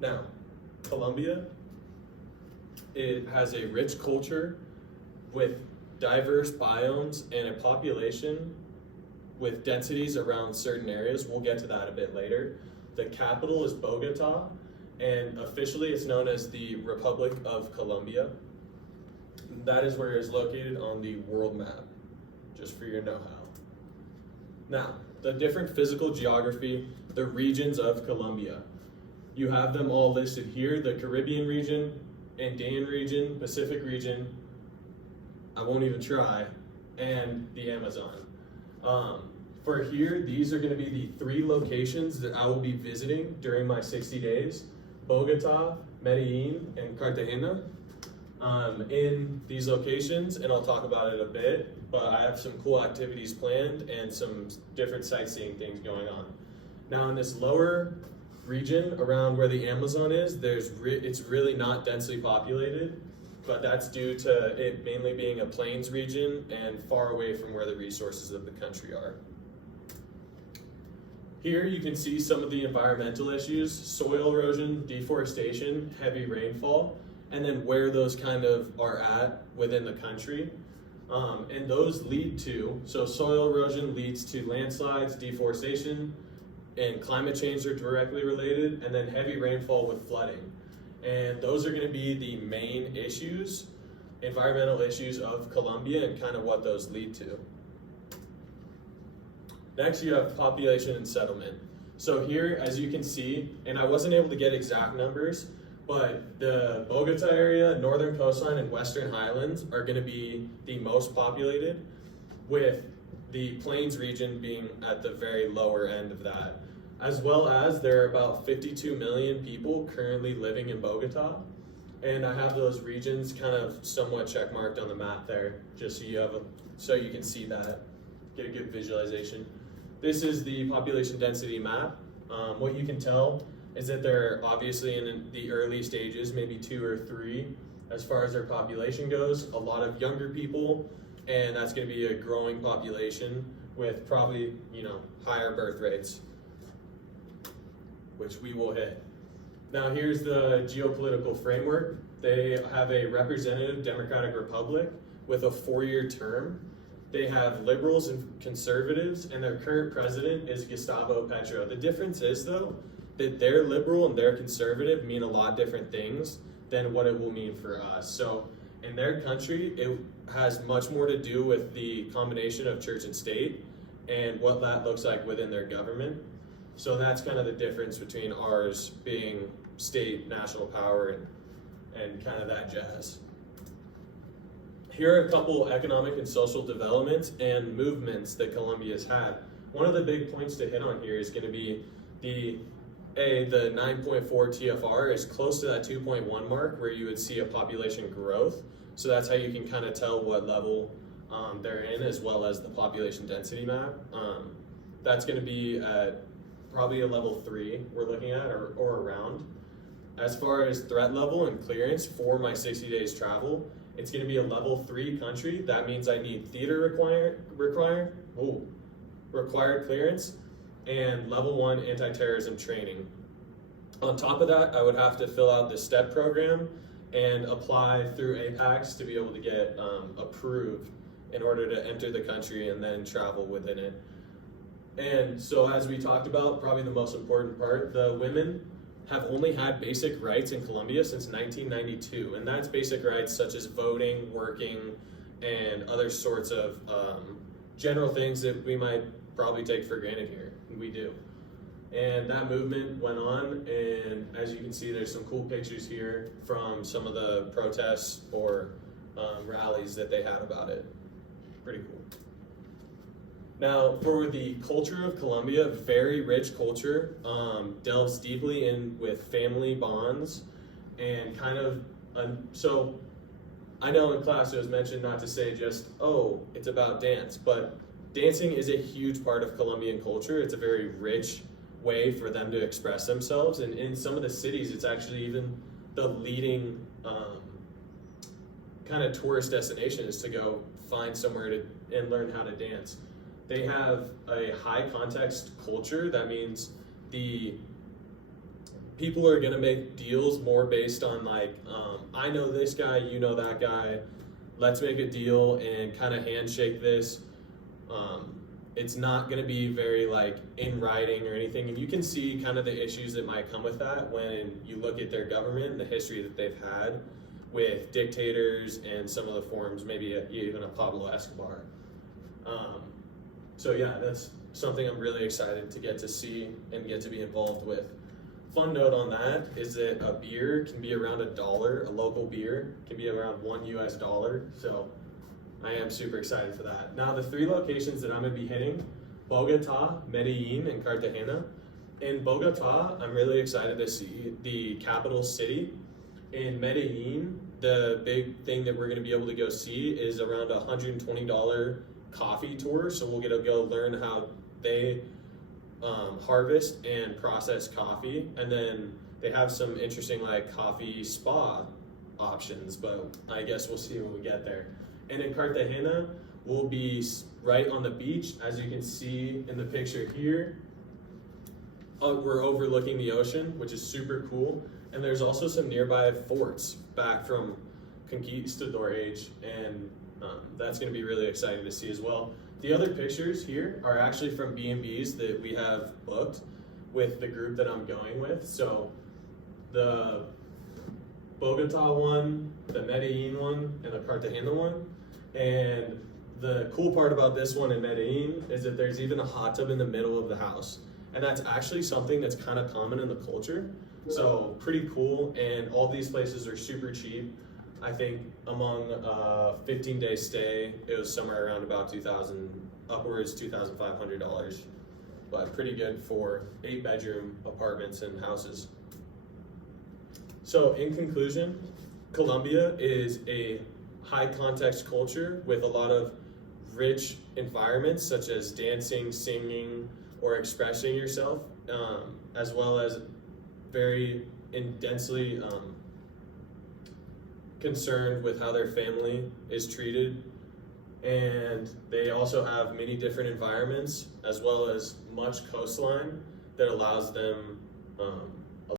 Now, Colombia, it has a rich culture with diverse biomes and a population with densities around certain areas. We'll get to that a bit later. The capital is Bogota, and officially it's known as the Republic of Colombia. That is where it is located on the world map, just for your know-how. Now, the different physical geography, the regions of Colombia. You have them all listed here: the Caribbean region, Andean region, Pacific region, I won't even try, and the Amazon. For here, these are going to be the 3 locations that I will be visiting during my 60 days: Bogota, Medellin, and Cartagena. In these locations, and I'll talk about it a bit, but I have some cool activities planned and some different sightseeing things going on. Now, in this lower region around where the Amazon is, it's really not densely populated, but that's due to it mainly being a plains region and far away from where the resources of the country are. Here you can see some of the environmental issues: soil erosion, deforestation, heavy rainfall, and then where those kind of are at within the country. And those lead to, so soil erosion leads to landslides, deforestation, and climate change are directly related, and then heavy rainfall with flooding. And those are going to be the main issues, environmental issues of Colombia, and kind of what those lead to. Next, you have population and settlement. So here, as you can see, and I wasn't able to get exact numbers, but the Bogota area, northern coastline, and western highlands are going to be the most populated, with the plains region being at the very lower end of that. As well as there are about 52 million people currently living in Bogota, and I have those regions kind of somewhat checkmarked on the map there, just so you can see that, get a good visualization. This is the population density map. What you can tell is that they're obviously in the early stages, maybe 2 or 3, as far as their population goes. A lot of younger people, and that's going to be a growing population with probably, higher birth rates, which we will hit. Now here's the geopolitical framework. They have a representative democratic republic with a 4-year term. They have liberals and conservatives, and their current president is Gustavo Petro. The difference is, though, that their liberal and their conservative mean a lot different things than what it will mean for us. So in their country, it has much more to do with the combination of church and state and what that looks like within their government. So that's kind of the difference between ours being state, national power, and kind of that jazz. Here are a couple economic and social developments and movements that Colombia has had. One of the big points to hit on here is going to be the 9.4 TFR is close to that 2.1 mark, where you would see a population growth. So that's how you can kind of tell what level they're in, as well as the population density map. That's going to be at probably a level 3 we're looking at, or around. As far as threat level and clearance for my 60 days travel, it's going to be a level 3 country. That means I need theater required clearance and level 1 anti-terrorism training. On top of that, I would have to fill out the STEP program and apply through APACS to be able to get approved in order to enter the country and then travel within it. And so, as we talked about, probably the most important part, the women have only had basic rights in Colombia since 1992, and that's basic rights such as voting, working, and other sorts of general things that we might probably take for granted here, and we do. And that movement went on, and as you can see, there's some cool pictures here from some of the protests or rallies that they had about it. Pretty cool. Now, for the culture of Colombia, very rich culture, delves deeply in with family bonds, and kind of, so I know in class it was mentioned not to say just, oh, it's about dance, but dancing is a huge part of Colombian culture. It's a very rich way for them to express themselves, and in some of the cities, it's actually even the leading kind of tourist destination is to go find somewhere to and learn how to dance. They have a high context culture. That means the people are gonna make deals more based on like, I know this guy, you know that guy, let's make a deal and kind of handshake this. It's not gonna be very like in writing or anything, and you can see kind of the issues that might come with that when you look at their government and the history that they've had with dictators and some of the forms, maybe even a Pablo Escobar. So yeah, that's something I'm really excited to get to see and get to be involved with. Fun note on that is that a beer can be around $1. A local beer can be around $1 US. So I am super excited for that. Now the 3 locations that I'm gonna be hitting: Bogota, Medellin, and Cartagena. In Bogota, I'm really excited to see the capital city. In Medellin, the big thing that we're gonna be able to go see is around a $120 coffee tour. So we'll get to go learn how they harvest and process coffee, and then they have some interesting like coffee spa options, but I guess we'll see when we get there. And in Cartagena, we'll be right on the beach, as you can see in the picture here. We're overlooking the ocean, which is super cool, and there's also some nearby forts back from Conquistador age, and that's going to be really exciting to see as well. The other pictures here are actually from B&Bs that we have booked with the group that I'm going with. So the Bogota one, the Medellin one, and the Cartagena one. And the cool part about this one in Medellin is that there's even a hot tub in the middle of the house. And that's actually something that's kind of common in the culture. So pretty cool, and all these places are super cheap. I think among 15-day stay, it was somewhere around about $2,500, but pretty good for 8-bedroom apartments and houses. So in conclusion, Colombia is a high context culture with a lot of rich environments such as dancing, singing, or expressing yourself, as well as very densely concerned with how their family is treated. And they also have many different environments as well as much coastline that allows them